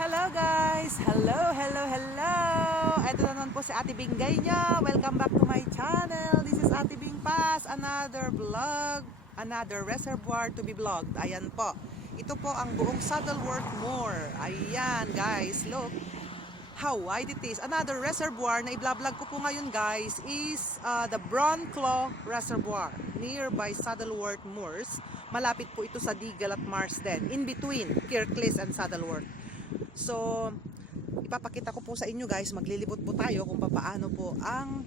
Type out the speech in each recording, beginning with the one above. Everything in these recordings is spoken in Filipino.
Hello guys! Hello! Ito na naman po si Ate Binggay niya. Welcome back to my channel. This is Ate Bing Pass. Another vlog, another reservoir to be vlogged. Ayan po. Ito po ang buong Saddleworth Moor. Ayan guys, look how wide it is. Another reservoir na i-vlog ko po ngayon guys is the Broonclaw Reservoir nearby Saddleworth Moors. Malapit po ito sa Diggle at Marsden, in between Kirklees and Saddleworth. So, ipapakita ko po sa inyo guys, maglilibot po tayo kung paano po ang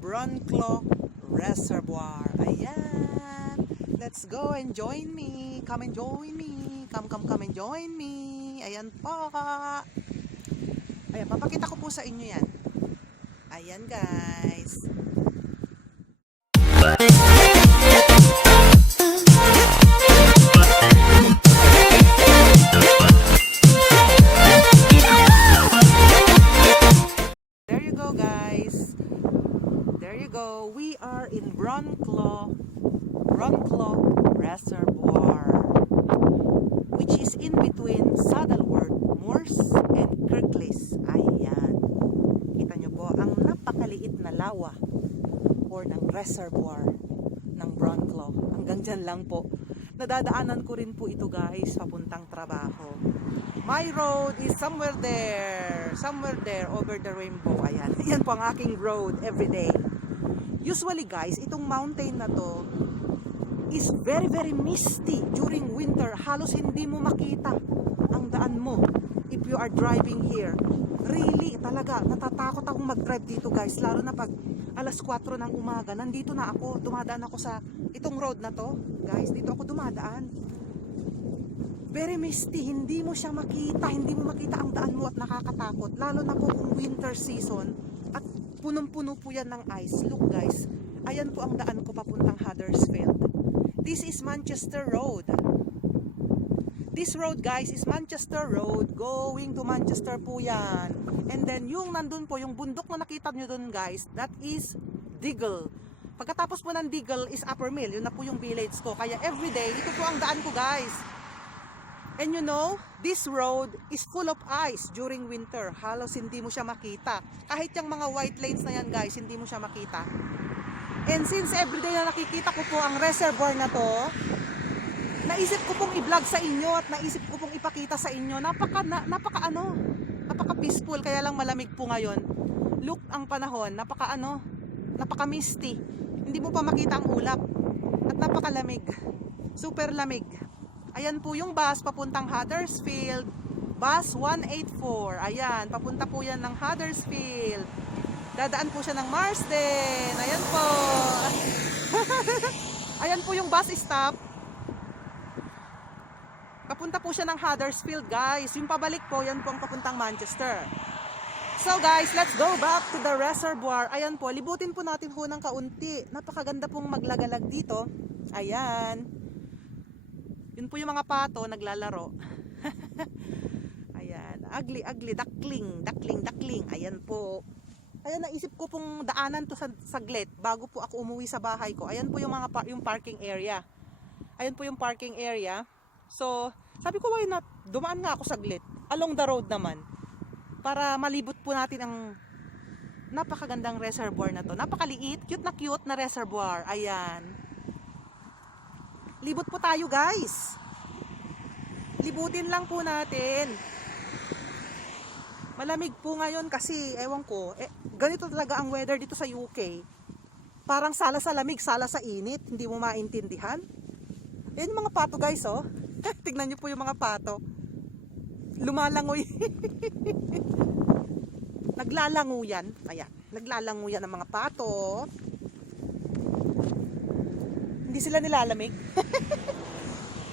Broonclaw Reservoir. Ayan! Let's go and join me! Come and join me! Come and join me! Ayan po! Ayan, papakita ko po sa inyo yan. Ayan guys! We are in Broonclaw Reservoir, which is in between Saddleworth Moors and Kirklees. Ayan. Kita nyo po ang napakaliit na lawa or ng reservoir ng Broonclaw. Hanggang dyan lang po. Nadadaanan ko rin po ito guys, papuntang trabaho. My road is somewhere there over the rainbow. Ayan. Ayan po ang aking road everyday. Usually guys, itong mountain na to is very misty during winter. Halos hindi mo makita ang daan mo if you are driving here. Really, talaga, natatakot akong mag-drive dito guys. Lalo na pag alas 4 ng umaga, nandito na ako. Dumadaan ako sa itong road na to. Guys, dito ako dumadaan. Very misty, hindi mo siya makita. Hindi mo makita ang daan mo at nakakatakot. Lalo na po kung winter season. At punong-puno po yan ng ice. Look guys, ayan po ang daan ko papuntang Huddersfield. This is Manchester Road. This road guys is Manchester Road. Going to Manchester po yan. And then yung nandun po, yung bundok na nakita nyo dun guys, that is Diggle. Pagkatapos po ng Diggle is Upper Mill. Yun na po yung village ko. Kaya everyday, ito po ang daan ko guys. And you know, this road is full of ice during winter. Halos hindi mo siya makita. Kahit yung mga white lanes na yan guys, hindi mo siya makita. And since everyday na nakikita ko po ang reservoir na to, naisip ko pong i-vlog sa inyo at naisip ko pong ipakita sa inyo. Napaka peaceful, kaya lang malamig po ngayon. Look ang panahon, napaka misty. Hindi mo pa makita ang ulap. At napakalamig. Super lamig. Ayan po yung bus papuntang Huddersfield. Bus 184. Ayan, papunta po yan ng Huddersfield. Dadaan po siya ng Marsden. Ayan po. Ayan po yung bus stop. Papunta po siya ng Huddersfield guys. Yung pabalik po, yan po ang papuntang Manchester. So guys, let's go back to the reservoir. Ayan po, libutin po natin ho ng kaunti. Napakaganda pong maglagalag dito. Ayan. Yun po yung mga pato naglalaro. Ayan, ugly duckling. Ayan po. Ayan, naisip ko pong daanan to sa saglit bago po ako umuwi sa bahay ko. Ayan po yung yung parking area. Ayan po yung parking area. So, sabi ko why not? Dumaan nga ako saglit along the road naman para malibot po natin ang napakagandang reservoir na to. Napakaliit, cute na reservoir. Ayan. Libot po tayo guys. Libutin lang po natin. Malamig po ngayon kasi ewan ko, ganito talaga ang weather dito sa UK. Parang sala sa lamig, sala sa init, hindi mo maintindihan. Ayan yung mga pato guys oh. Tignan niyo po yung mga pato. Lumalangoy. Naglalanguyan. Ayan, naglalanguyan ang mga pato. Hindi sila nilalamig.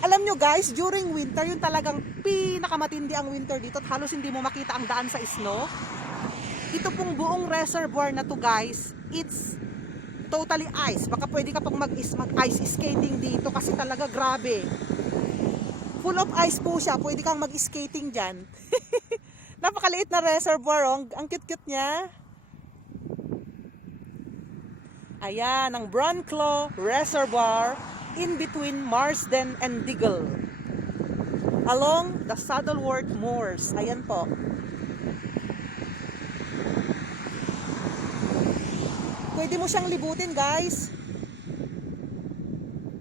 Alam nyo guys, during winter, yun talagang pinakamatindi ang winter dito at halos hindi mo makita ang daan sa snow. Ito pong buong reservoir na to guys, it's totally ice. Baka pwede ka pang mag-ice skating dito kasi talaga grabe. Full of ice po siya, pwede kang mag-skating dyan. Napakaliit na reservoir, oh. Ang cute niya. Ayan, ang Broonclaw Reservoir in between Marsden and Diggle. along the Saddleworth Moors. Ayan po. Pwede mo siyang libutin, guys.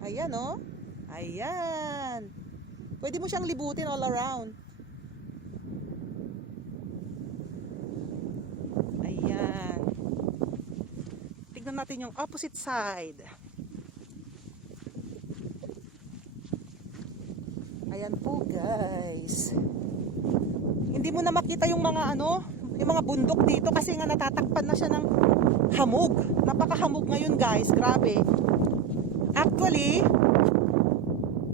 Ayan, oh. Ayan. Pwede mo siyang libutin all around. Ayan. Tignan natin yung opposite side. Ayan po, guys. Hindi mo na makita yung mga yung mga bundok dito kasi nga natatakpan na siya ng hamog. Napakahamog ngayon, guys. Grabe. Actually,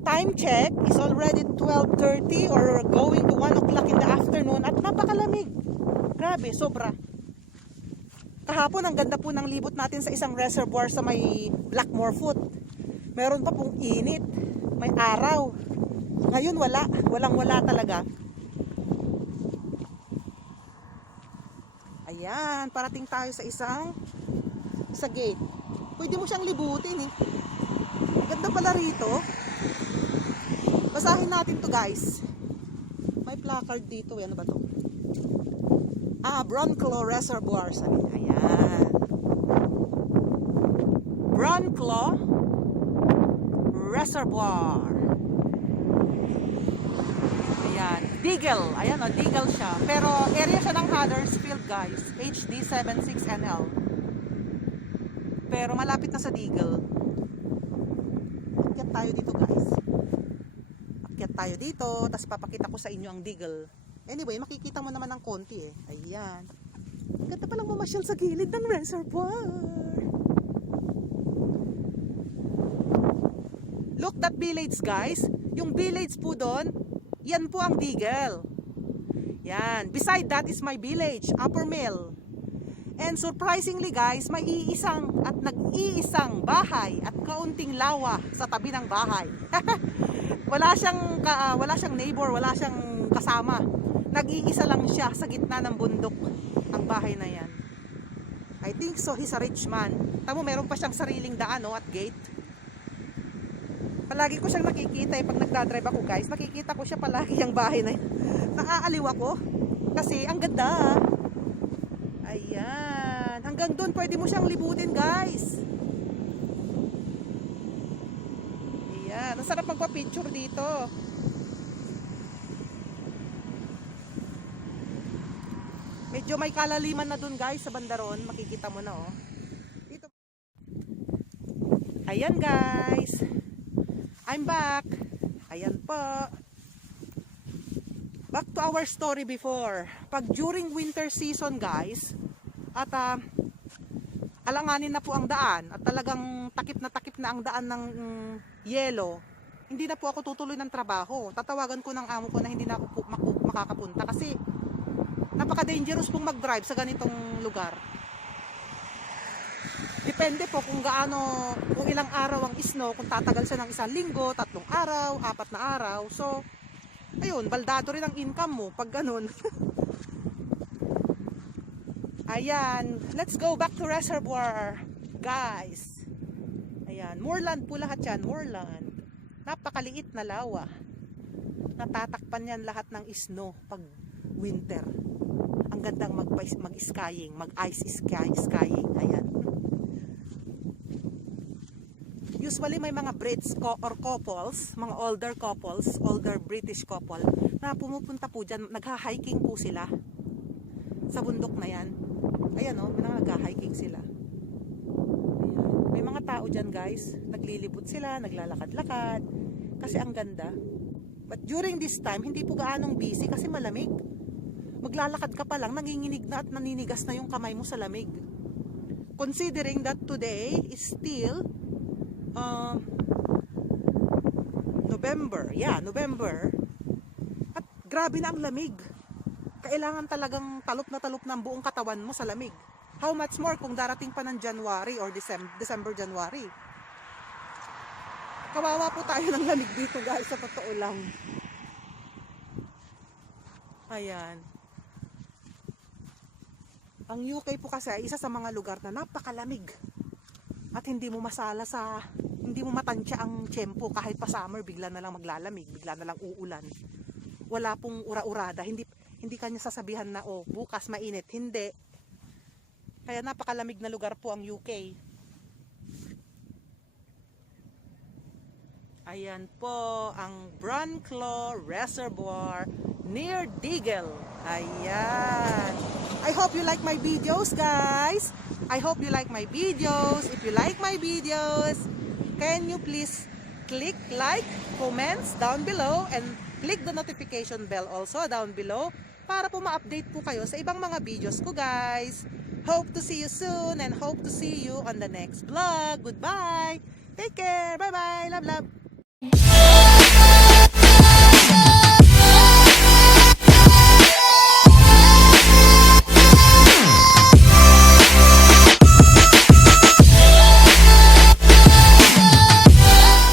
time check is already 12:30 or going to 1 o'clock in the afternoon at napakalamig. Grabe, sobra. Kahapon, ang ganda po ng libot natin sa isang reservoir sa may Blackmore Foot. Meron pa pong init. May araw. Ngayon wala. Walang-wala talaga. Ayan, parating tayo sa gate. Pwede mo siyang libutin eh. Ganda pala rito. Basahin natin to, guys. May placard dito. Ano ba to? Bronclaw Reservoir. Sabi. Ayan. Bronclaw Reservoir. Ayan. Deagle. Ayan o, Deagle siya. Pero area siya ng Huddersfield, guys. HD 76NL. Pero malapit na sa Deagle. Akyat tayo dito, guys. Akyat tayo dito. Tapos papakita ko sa inyo ang Deagle. Anyway, makikita mo naman ng konti eh. Ayan. Ganda palang mamasyal sa gilid ng reservoir. Look that village, guys. Yung village po doon, yan po ang Deagle. Yan. Beside that is my village, Upper Mill. And surprisingly, guys, may iisang at nag-iisang bahay at kaunting lawa sa tabi ng bahay. wala siyang neighbor, wala siyang kasama. Nag-iisa lang siya sa gitna ng bundok ang bahay na yan. I think so, he's a rich man. Tamo, meron pa siyang sariling daan at gate. Palagi ko siyang nakikita pag nagdadrive ako, guys. Nakikita ko siya palagi yung bahay na yan. Naaaliw ako kasi ang ganda. Ayan. Hanggang doon pwede mo siyang libutin, guys. Ayan. Ang sarap magpa-picture dito. Medyo may kalaliman na dun, guys, sa bandaron. Makikita mo na, oh. Dito. Ayan, guys. I'm back. Ayan po. Back to our story before. Pag during winter season, guys, at alanganin na po ang daan, at talagang takip na ang daan ng yelo, hindi na po ako tutuloy ng trabaho. Tatawagan ko ng amo ko na hindi na ako makakapunta kasi napaka-dangerous pong mag-drive sa ganitong lugar. Depende po kung ilang araw ang snow, kung tatagal siya ng 1 linggo, 3 araw, 4 na araw. So, ayun, baldado rin ang income mo pag ganun. Ayan, let's go back to reservoir, guys. Ayan, moorland po lahat yan, moorland. Napakaliit na lawa. Natatakpan yan lahat ng snow pag winter. Ang gandang mag-skiing, mag-ice skiing. Ayan. Usually may mga Brits or couples, mga older British couple, na pumupunta po dyan, nagha-hiking po sila sa bundok na yan. Ayan o, nagha-hiking sila. Ayan. May mga tao dyan, guys, naglilibot sila, naglalakad-lakad, kasi ang ganda. But during this time, hindi po gaanong busy kasi malamig. Maglalakad ka pa lang, nanginginig na at naninigas na yung kamay mo sa lamig. Considering that today is still November. Yeah, November. At grabe na ang lamig. Kailangan talagang talop na ang buong katawan mo sa lamig. How much more kung darating pa ng January or December, January. Kawawa po tayo ng lamig dito, guys, sa totoo lang. Ayan. Ang UK po kasi ay isa sa mga lugar na napakalamig. At hindi mo matansya ang tiyempo kahit pa summer, bigla na lang maglalamig, bigla na lang uulan. wala pong ura-urada. Hindi kanya sasabihan na, oh, bukas mainit. Hindi. Kaya napakalamig na lugar po ang UK. Ayan po ang Brunclaw Reservoir near Deagle. Ayan. I hope you like my videos, guys. I hope you like my videos. If you like my videos, can you please click like, comments down below, and click the notification bell also down below para po ma-update po kayo sa ibang mga videos ko, guys. Hope to see you soon and hope to see you on the next vlog. Goodbye. Take care. Bye-bye. Love, love.